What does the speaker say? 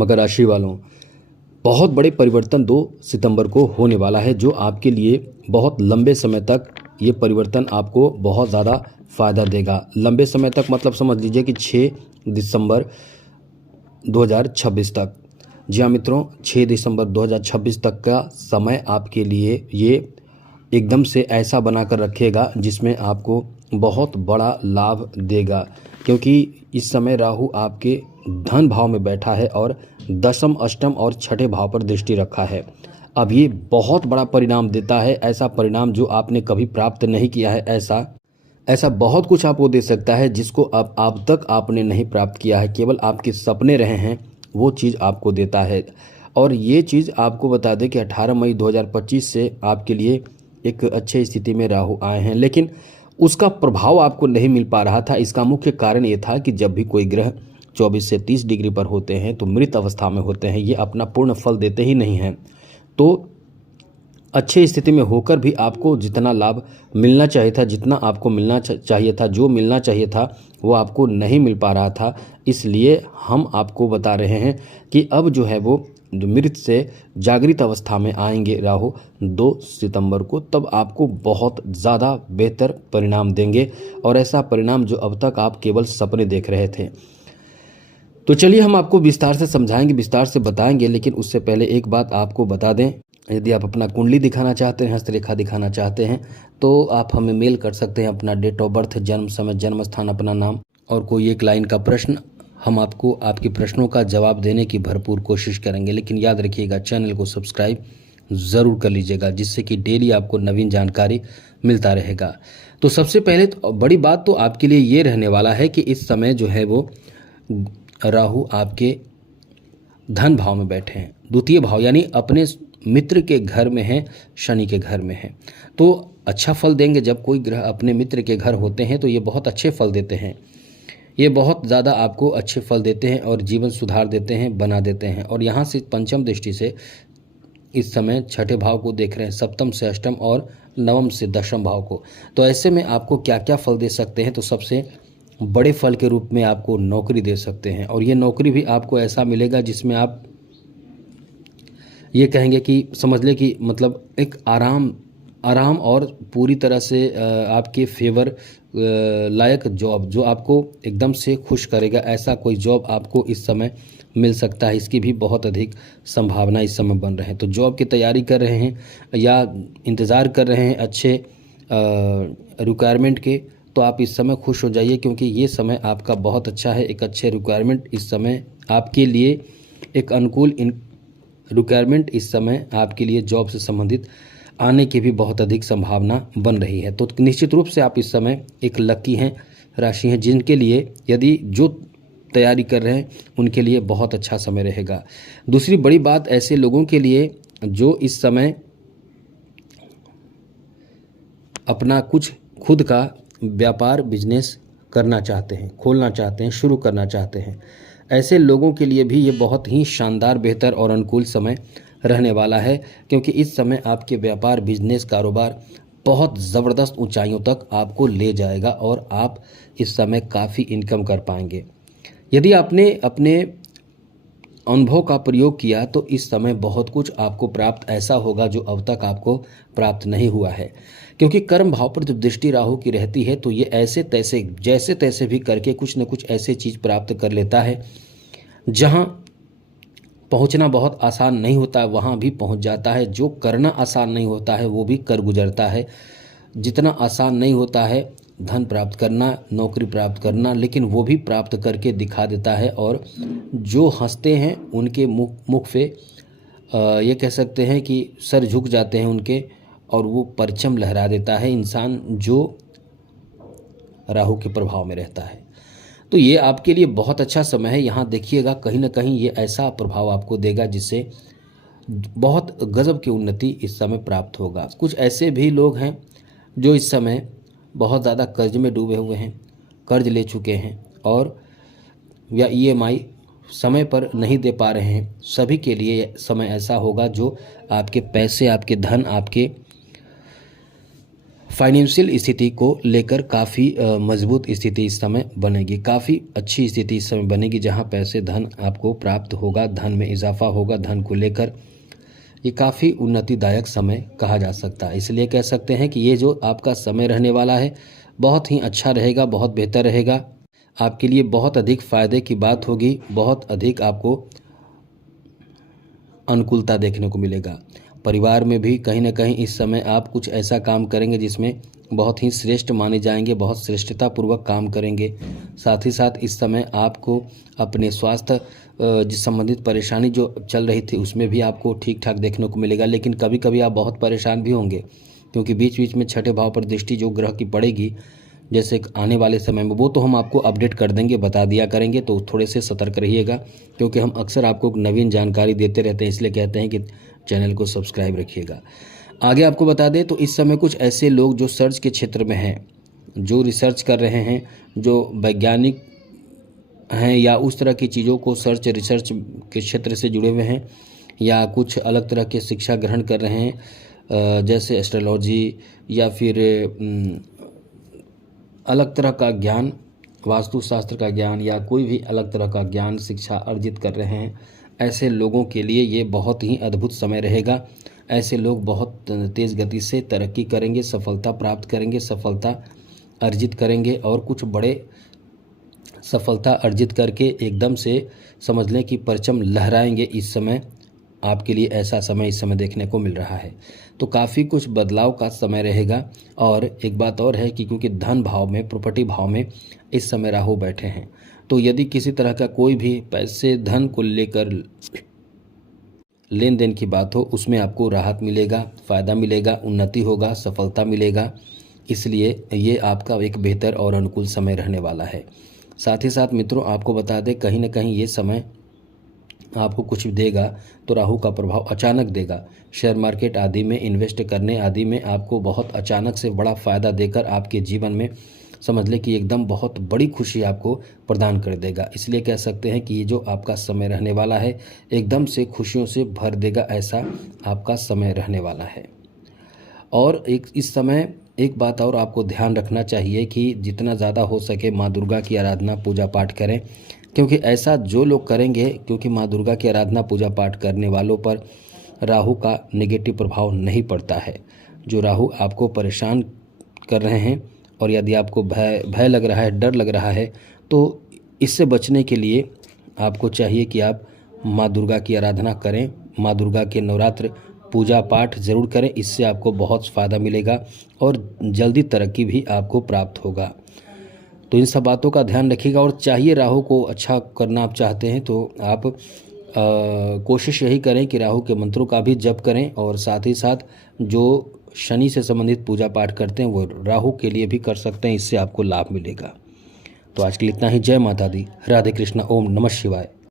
मकर राशि वालों, बहुत बड़े परिवर्तन 2 सितंबर को होने वाला है, जो आपके लिए बहुत लंबे समय तक ये परिवर्तन आपको बहुत ज़्यादा फ़ायदा देगा। लंबे समय तक मतलब समझ लीजिए कि 6 दिसंबर 2026 तक। जी हाँ मित्रों, 6 दिसंबर 2026 तक का समय आपके लिए ये एकदम से ऐसा बनाकर रखेगा जिसमें आपको बहुत बड़ा लाभ देगा, क्योंकि इस समय राहु आपके धन भाव में बैठा है और दशम, अष्टम और छठे भाव पर दृष्टि रखा है। अब ये बहुत बड़ा परिणाम देता है, ऐसा परिणाम जो आपने कभी प्राप्त नहीं किया है। ऐसा ऐसा बहुत कुछ आपको दे सकता है जिसको अब तक आपने नहीं प्राप्त किया है, केवल आपके सपने रहे हैं, वो चीज़ आपको देता है। और ये चीज़ आपको बता दें कि 18 मई 2025 से आपके लिए एक अच्छे स्थिति में राहु आए हैं, लेकिन उसका प्रभाव आपको नहीं मिल पा रहा था। इसका मुख्य कारण ये था कि जब भी कोई ग्रह 24 से 30 डिग्री पर होते हैं तो मृत अवस्था में होते हैं, ये अपना पूर्ण फल देते ही नहीं हैं। तो अच्छी स्थिति में होकर भी आपको जितना लाभ मिलना चाहिए था, जितना आपको मिलना चाहिए था, जो मिलना चाहिए था वो आपको नहीं मिल पा रहा था। इसलिए हम आपको बता रहे हैं कि अब जो है वो मृत से जागृत अवस्था में आएंगे राहु 2 सितंबर को, तब आपको बहुत ज़्यादा बेहतर परिणाम देंगे, और ऐसा परिणाम जो अब तक आप केवल सपने देख रहे थे। तो चलिए हम आपको विस्तार से समझाएंगे, विस्तार से बताएंगे, लेकिन उससे पहले एक बात आपको बता दें, यदि आप अपना कुंडली दिखाना चाहते हैं, हस्तरेखा दिखाना चाहते हैं, तो आप हमें मेल कर सकते हैं अपना डेट ऑफ बर्थ, जन्म समय, जन्म स्थान, अपना नाम और कोई एक लाइन का प्रश्न। हम आपको आपके प्रश्नों का जवाब देने की भरपूर कोशिश करेंगे, लेकिन याद रखिएगा चैनल को सब्सक्राइब ज़रूर कर लीजिएगा, जिससे कि डेली आपको नवीन जानकारी मिलता रहेगा। तो सबसे पहले तो बड़ी बात तो आपके लिए ये रहने वाला है कि इस समय जो है वो राहु आपके धन भाव में बैठे हैं, द्वितीय भाव यानी अपने मित्र के घर में है, शनि के घर में है, तो अच्छा फल देंगे। जब कोई ग्रह अपने मित्र के घर होते हैं तो ये बहुत अच्छे फल देते हैं, ये बहुत ज़्यादा आपको अच्छे फल देते हैं और जीवन सुधार देते हैं, बना देते हैं। और यहाँ से पंचम दृष्टि से इस समय छठे भाव को देख रहे हैं, सप्तम से अष्टम और नवम से दशम भाव को। तो ऐसे में आपको क्या क्या फल दे सकते हैं, तो सबसे बड़े फल के रूप में आपको नौकरी दे सकते हैं, और ये नौकरी भी आपको ऐसा मिलेगा जिसमें आप ये कहेंगे कि समझ लें कि मतलब एक आराम और पूरी तरह से आपके फेवर लायक जॉब, जो आपको एकदम से खुश करेगा, ऐसा कोई जॉब आपको इस समय मिल सकता है। इसकी भी बहुत अधिक संभावना इस समय बन रहे हैं। तो जॉब की तैयारी कर रहे हैं या इंतज़ार कर रहे हैं अच्छे रिक्वायरमेंट के, तो आप इस समय खुश हो जाइए, क्योंकि ये समय आपका बहुत अच्छा है। एक अच्छे रिक्वायरमेंट इस समय आपके लिए, एक अनुकूल रिक्वायरमेंट इस समय आपके लिए जॉब से संबंधित आने की भी बहुत अधिक संभावना बन रही है। तो निश्चित रूप से आप इस समय एक लकी हैं, राशि हैं, जिनके लिए यदि जो तैयारी कर रहे हैं उनके लिए बहुत अच्छा समय रहेगा। दूसरी बड़ी बात ऐसे लोगों के लिए जो इस समय अपना कुछ खुद का व्यापार बिजनेस करना चाहते हैं, खोलना चाहते हैं, शुरू करना चाहते हैं, ऐसे लोगों के लिए भी ये बहुत ही शानदार, बेहतर और अनुकूल समय रहने वाला है, क्योंकि इस समय आपके व्यापार, बिजनेस, कारोबार बहुत ज़बरदस्त ऊंचाइयों तक आपको ले जाएगा और आप इस समय काफ़ी इनकम कर पाएंगे। यदि आपने अपने अनुभव का प्रयोग किया तो इस समय बहुत कुछ आपको प्राप्त ऐसा होगा जो अब तक आपको प्राप्त नहीं हुआ है, क्योंकि कर्म भाव पर जब दृष्टि राहु की रहती है तो ये ऐसे तैसे, जैसे तैसे भी करके कुछ न कुछ ऐसी चीज़ प्राप्त कर लेता है। जहाँ पहुँचना बहुत आसान नहीं होता है वहाँ भी पहुँच जाता है, जो करना आसान नहीं होता है वो भी कर गुजरता है। जितना आसान नहीं होता है धन प्राप्त करना, नौकरी प्राप्त करना, लेकिन वो भी प्राप्त करके दिखा देता है। और जो हंसते हैं उनके मुख पे ये कह सकते हैं कि सर झुक जाते हैं उनके, और वो परचम लहरा देता है इंसान जो राहु के प्रभाव में रहता है। तो ये आपके लिए बहुत अच्छा समय है। यहाँ देखिएगा कहीं ना कहीं ये ऐसा प्रभाव आपको देगा जिससे बहुत गजब की उन्नति इस समय प्राप्त होगा। कुछ ऐसे भी लोग हैं जो इस समय बहुत ज़्यादा कर्ज में डूबे हुए हैं, कर्ज ले चुके हैं और या ईएमआई समय पर नहीं दे पा रहे हैं, सभी के लिए समय ऐसा होगा जो आपके पैसे, आपके धन, आपके फाइनेंशियल स्थिति को लेकर काफ़ी मजबूत स्थिति इस समय बनेगी, काफ़ी अच्छी स्थिति इस समय बनेगी, जहां पैसे धन आपको प्राप्त होगा, धन में इजाफा होगा। धन को लेकर ये काफ़ी उन्नतिदायक समय कहा जा सकता है। इसलिए कह सकते हैं कि ये जो आपका समय रहने वाला है बहुत ही अच्छा रहेगा, बहुत बेहतर रहेगा। आपके लिए बहुत अधिक फ़ायदे की बात होगी, बहुत अधिक आपको अनुकूलता देखने को मिलेगा। परिवार में भी कहीं ना कहीं इस समय आप कुछ ऐसा काम करेंगे जिसमें बहुत ही श्रेष्ठ माने जाएंगे, बहुत श्रेष्ठतापूर्वक काम करेंगे। साथ ही साथ इस समय आपको अपने स्वास्थ्य जिस संबंधित परेशानी जो चल रही थी उसमें भी आपको ठीक ठाक देखने को मिलेगा। लेकिन कभी कभी आप बहुत परेशान भी होंगे, क्योंकि बीच बीच में छठे भाव पर दृष्टि जो ग्रह की पड़ेगी जैसे आने वाले समय में, वो तो हम आपको अपडेट कर देंगे, बता दिया करेंगे। तो थोड़े से सतर्क रहिएगा, क्योंकि हम अक्सर आपको नवीन जानकारी देते रहते हैं, इसलिए कहते हैं कि चैनल को सब्सक्राइब रखिएगा। आगे आपको बता दें तो इस समय कुछ ऐसे लोग जो सर्च के क्षेत्र में हैं, जो रिसर्च कर रहे हैं, जो वैज्ञानिक हैं या उस तरह की चीज़ों को रिसर्च के क्षेत्र से जुड़े हुए हैं, या कुछ अलग तरह के शिक्षा ग्रहण कर रहे हैं, जैसे एस्ट्रोलॉजी या फिर अलग तरह का ज्ञान, वास्तुशास्त्र का ज्ञान या कोई भी अलग तरह का ज्ञान शिक्षा अर्जित कर रहे हैं, ऐसे लोगों के लिए ये बहुत ही अद्भुत समय रहेगा। ऐसे लोग बहुत तेज़ गति से तरक्की करेंगे, सफलता प्राप्त करेंगे, सफलता अर्जित करेंगे और कुछ बड़े सफलता अर्जित करके एकदम से समझ लें कि परचम लहराएंगे। इस समय आपके लिए ऐसा समय इस समय देखने को मिल रहा है। तो काफ़ी कुछ बदलाव का समय रहेगा। और एक बात और है कि क्योंकि धन भाव में, प्रॉपर्टी भाव में इस समय राहु बैठे हैं, तो यदि किसी तरह का कोई भी पैसे धन को लेकर लेन देन की बात हो, उसमें आपको राहत मिलेगा, फ़ायदा मिलेगा, उन्नति होगा, सफलता मिलेगा। इसलिए ये आपका एक बेहतर और अनुकूल समय रहने वाला है। साथ ही साथ मित्रों आपको बता दें, कहीं ना कहीं ये समय आपको कुछ देगा तो राहु का प्रभाव अचानक देगा। शेयर मार्केट आदि में इन्वेस्ट करने आदि में आपको बहुत अचानक से बड़ा फ़ायदा देकर आपके जीवन में समझ लें कि एकदम बहुत बड़ी खुशी आपको प्रदान कर देगा। इसलिए कह सकते हैं कि ये जो आपका समय रहने वाला है एकदम से खुशियों से भर देगा, ऐसा आपका समय रहने वाला है। और इस समय एक बात और आपको ध्यान रखना चाहिए कि जितना ज़्यादा हो सके माँ दुर्गा की आराधना पूजा पाठ करें, क्योंकि ऐसा जो लोग करेंगे, क्योंकि माँ दुर्गा की आराधना पूजा पाठ करने वालों पर राहु का नेगेटिव प्रभाव नहीं पड़ता है। जो राहु आपको परेशान कर रहे हैं और यदि आपको भय लग रहा है, डर लग रहा है, तो इससे बचने के लिए आपको चाहिए कि आप माँ दुर्गा की आराधना करें, माँ दुर्गा के नवरात्र पूजा पाठ ज़रूर करें। इससे आपको बहुत फ़ायदा मिलेगा और जल्दी तरक्की भी आपको प्राप्त होगा। तो इन सब बातों का ध्यान रखिएगा। और चाहिए राहु को अच्छा करना आप चाहते हैं तो आप कोशिश यही करें कि राहु के मंत्रों का भी जप करें, और साथ ही साथ जो शनि से संबंधित पूजा पाठ करते हैं वो राहु के लिए भी कर सकते हैं, इससे आपको लाभ मिलेगा। तो आज के लिए इतना ही। जय माता दी, राधे कृष्णा, ओम नमः शिवाय।